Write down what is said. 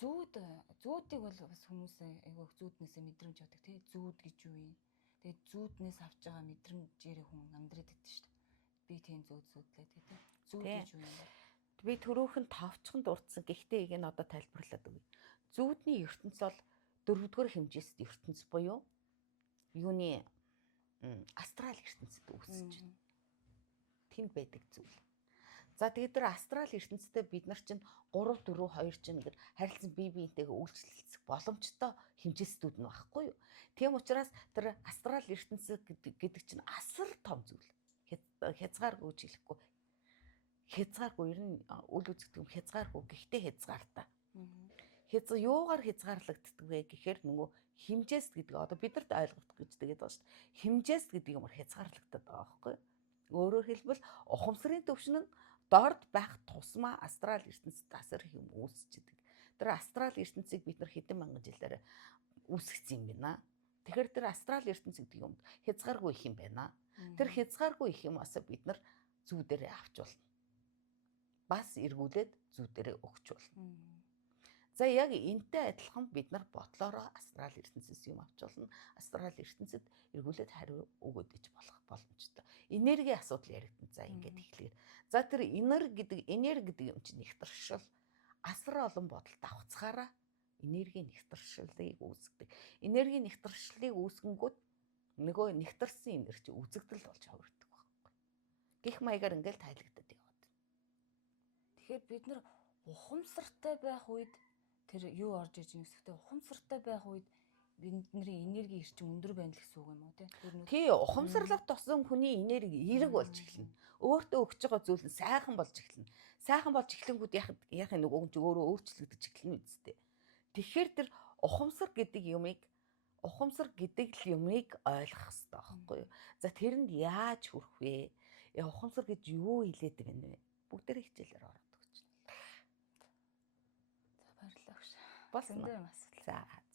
зүүдийг бол бас хүмүүс айгүй зүүднээсээ мэдрэмж авдаг тий. Зүүд гэж юу юм? Тэгээд зүүднээс авч байгаа мэдрэмжээр хүн амьдраад идэв шүү дээ. Би тийм зүүдлээ тий. Зүүд гэж юу юм бэ? Би түрүүхэн товчхон дурдсан. Гэхдээ ийг нь одоо тайлбарлаад өгье. Зүүдний ертөнц бол 4-р хэмжээст ертөнц буюу юуны астрал ертөнцид үүсэж байна. Тэнд байдаг зүйл. За тэгээд тэр астрал ертөнцтэй бид нар чинь 3 4 2 чинь ингээд харилцан бие биентэйгээ үйлчлэлцэх боломжтой хэмжээстүүд нь багхгүй юу. Тийм учраас тэр астрал ертөнц гэдэг чинь асар том зүйл. Хязгааргүй хэлэхгүй. Хязгааргүй ер нь үл үзэгдэг юм хязгааргүй гэхдээ хязгаартай. Юугаар хязгаарлагддаг вэ гэхээр нөгөө хэмжээст гэдэг одоо бидэрт ойлгох гэж тэгээд байгаа шүү дээ. Хэмжээст гэдэг юмар хязгаарлагдаад байгаа байхгүй юу. Өөрөөр хэлбэл ухамсарын төвшин нь дорд байх тусмаа астрал ертөнцид асар их юм үүсчихэд. Тэр астрал ертөнцийг бид нар хэдэн мянган жилээр үүсгэсэн юм байна. Тэгэхээр тэр астрал ертөнц гэдэг юм хязгааргүй их юм байна. Тэр хязгааргүй их юмас бид нар зүүдэрээ авч болно. Бас эргүүлээд зүүдэрээ өгч болно. За яг энтэй адилхан бид нар бодлороо астрал ертөнцөөс юм авч болно. Астрал ертөнцид эргүүлээд хариу өгөөд иж болох боломжтой. Энерги асуудал яригдана. За ингээд ихлээр. За тэр энерги гэдэг юм чинь нэгтршил асар олон бодолд давхцахаараа энерги нэгтршилыг үүсгдэг. Энерги нэгтршлыг үүсгэнгүүт нөгөө нэгтрсэн энерги үзэгдэл болж хувирдаг байхгүй. Гэх маягаар ингээд тайлагдаад яваад. Тэгэхээр бид нар ухамсартай байх үед тэр юу орж иж нэгсэхдээ ухамсартай байх үед бидний энерги эрчим өндөр байна л гэсэн үг юм уу тий? Ухамсарлав тосон хүний энерги эерэг болж эхэлнэ. Өөртөө өгч байгаа зүйл нь сайхан болж эхэлнэ. Сайхан болж эхлэнгүүд яах нөгөө ч өөрөө өөрчлөгдөж эхэлнэ үсттэй. Тэгэхээр тэр ухамсар гэдэг юмыг ойлгох хэрэгтэй байхгүй юу? За тэрэнд яаж хүрэх вэ? Ухамсар гэж юу хэлээд байна вэ? Бүгдээ хичээлээр ороод өгч. За баярлалаа. Болсон. Зөндөө юм асуулаа. За